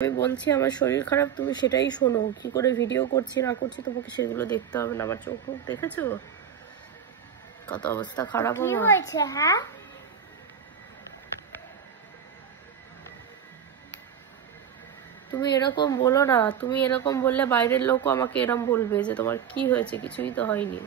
আমি বলছি আমার শরীর খারাপ, তুমি সেটাই শোনো। কি করে ভিডিও করছি না করছি তোমাকে সেগুলো দেখতে হবে না। আমার চোখ মুখ দেখেছো কত অবস্থা খারাপ কি হয়েছে? হ্যাঁ তুমি এরকম বলো না। তুমি এরকম বললে বাইরের লোকও আমাকে এরকম বলবে যে তোমার কি হয়েছে, কিছুই তো হয়নি।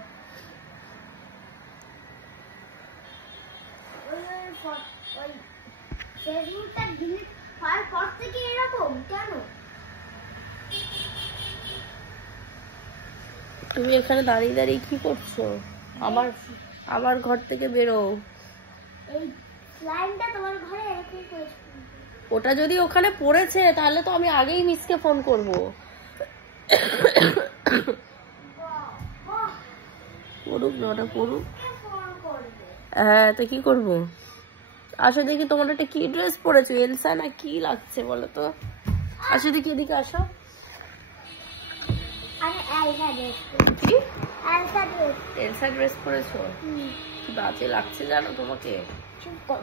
তুমি এখানে দাঁড়িয়ে দাঁড়িয়ে কি করছো? আমার ঘর থেকে বেরো। এই লাইনটা তোমার ঘরে এরকম করেছে। ওটা যদি ওখানে পড়েছে তাহলে তো আমি আগেই মিসকে ফোন করব। পড়ুক না, ওটা পড়ুক। হ্যাঁ তো কি করবো? আসো দেখি তোমার একটা কি ড্রেস পরেছো, এলসা না কি লাগছে বলো তো। আসো দেখি, এদিকে আসো। কি এলসা ড্রেস পরেছো? কি বাজে লাগছে জানো তোমাকে। চুপ কর।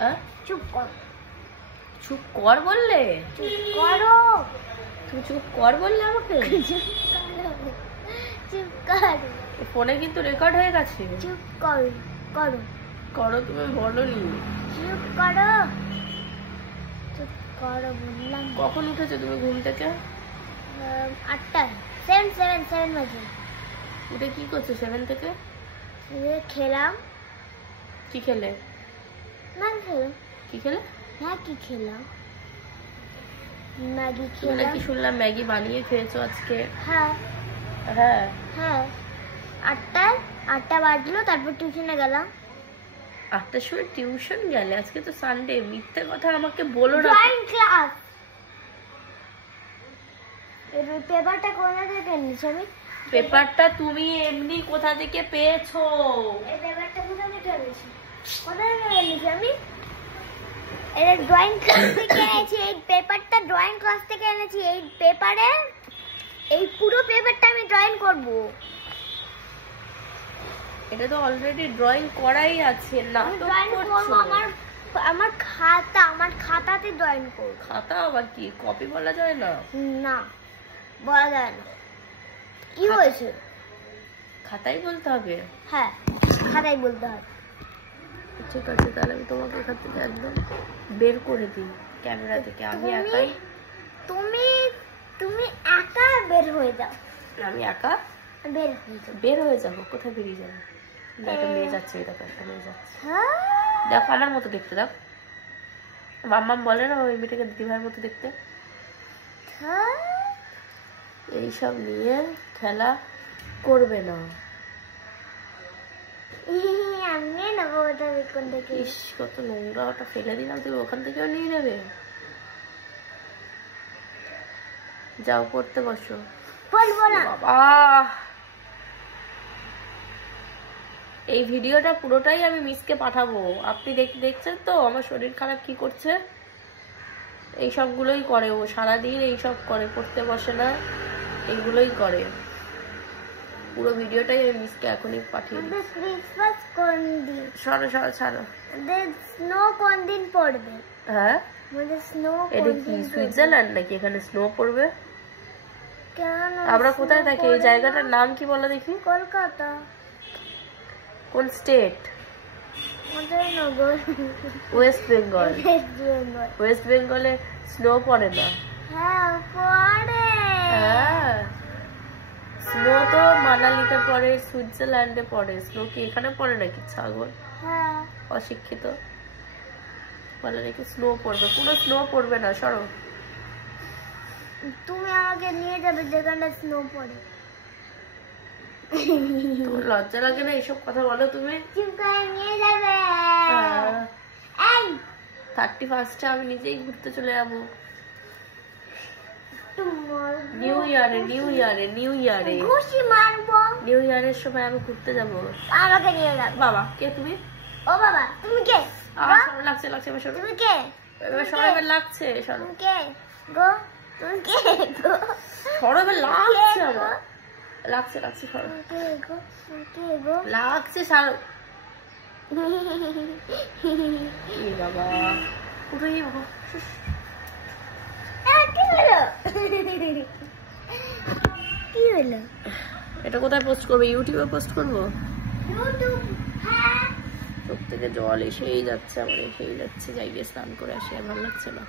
হ্যাঁ চুপ কর। চুপ কর বললে? চুপ করো। তুমি চুপ কর বললে আমাকে? চুপ কর। ফোনে কিন্তু রেকর্ড হয়ে গেছে। চুপ কর। করো করো, তুমি বলোনি। চুপ করো। চুপ করো বললাম। কখন উঠেছো তুমি ঘুম থেকে? 8টায়। 7 বাজে। উঠে কি করছো 7 থেকে? খেলাম। কি খেলে? ম্যাগি খেলাম। কি খেলে? ম্যাগি খেলাম। ম্যাগি তুমি খেলাম। নাকি শুনলাম ম্যাগি বানিয়ে খেয়েছো আজকে? হ্যাঁ হ্যাঁ হ্যাঁ। 8টা বাজলো, তারপর টিউশনে গেলাম। 8টার সময় টিউশন গেলে? আজকে তো সানডে। মিথ্যে কথা আমাকে বলো না। Drawing class. এই পেপারটা কোথা থেকে এনেছি আমি? পেপারটা তুমি এমনি কোথা থেকে পেয়েছো? এই পেপারটা কোথা থেকে এনেছি? কোথা থেকে এনেছি আমি? এটা ড্রয়িং ক্লাস থেকে এনেছি। এই পেপারটা ড্রয়িং ক্লাস থেকে এনেছি। এই পেপারে এই পুরো পেপারটা আমি ড্রয়িং করব। এটা তো অলরেডি ড্রয়িং করাই আছে। না তো ড্রয়িং করব। আমার খাতাতে ড্রয়িং করব। খাতা আবার কি? কপি বলা যায় না? না বলা যায় না। কি হয়েছে? খাতাই বলতে হবে? হ্যাঁ খাতাই বলতে হবে। ঠিক আছে, তাহলে আমি তোমাকে এখান থেকে একদম বের করে দিই ক্যামেরা থেকে। আমি একাই। তুমি একা বের হয়ে যাও। আমি একা বের হয়ে যাবো? কোথায় বেরিয়ে যাবো? একটা মেয়ে যাচ্ছে, এই দেখো একটা মেয়ে যাচ্ছে। দেখো আমার মতো দেখতে। দেখ মাম্মাম বলে না ওই মেয়েটাকে দিদিভাইয়ের মতো দেখতে। এইসব নিয়ে খেলা করবে না। আমি নেবো ওটা ওখান থেকে। ইস কত নোংরা, ওটা ফেলে দিলাম, তুমি ওখান থেকেও নিয়ে নেবে? যাও পড়তে বসো। বলবো না বাবা, এই ভিডিওটা পুরোটাই আমি মিসকে পাঠাবো। আপনি দেখছেন তো আমার শরীর খারাপ কি করছে। এই সবগুলোই করে ও, সারাদিন এইসব করে, পড়তে বসে না, এইগুলোই করে। পুরো ভিডিওটাই আমি মিসকে এখনই পাঠিয়ে দিই। ছাড়ো। স্নো কোন দিন পড়বে? হ্যাঁ স্নো এটা কি সুইজারল্যান্ড নাকি এখানে স্নো পড়বে? কেন? আমরা কোথায় থাকি? এই জায়গাটার নাম কি বলো দেখি? কলকাতা। কোন স্টেট? ওয়েস্ট বেঙ্গল। ওয়েস্ট বেঙ্গলে স্নো পড়ে না? হ্যাঁ পড়ে। হ্যাঁ স্নো তো মানালিতে পড়ে, সুইজারল্যান্ডে পড়ে। স্নো কি এখানে পড়ে নাকি? ছাগল হ্যাঁ অশিক্ষিত বলে নাকি স্নো পড়বে। কোনো স্নো পড়বে না, সরো। তুমি আমাকে নিয়ে যাবে যেখানে স্নো পড়ে। তোমার লজ্জা লাগে না এইসব কথা বলো তুমি? নিয়ে যাবে। 31 আমি নিজেই ঘুরতে চলে যাবো। নিউ ইয়ারের সময় আমি ঘুরতে যাবো। আমাকে নিয়ে যাবে। বাবা কে তুমি? ও বাবা তুমি কে? লাগছে তুমি কে? সরো লাগছে। সরো তুমি কে গো? তুমি কে গো? সরো লাগছে আমার। লাগছে সরো। কে গো? লাগছে সরো। বাবা উঠে কি হলো? এটা কোথায় পোস্ট করবে? ইউটিউবে পোস্ট করবো? ইউটিউব, হ্যাঁ। চোখ থেকে জল এসেই যাচ্ছে, আমার এসেই যাচ্ছে। যাই গিয়ে স্নান করে আসি, আর ভালো লাগছে না।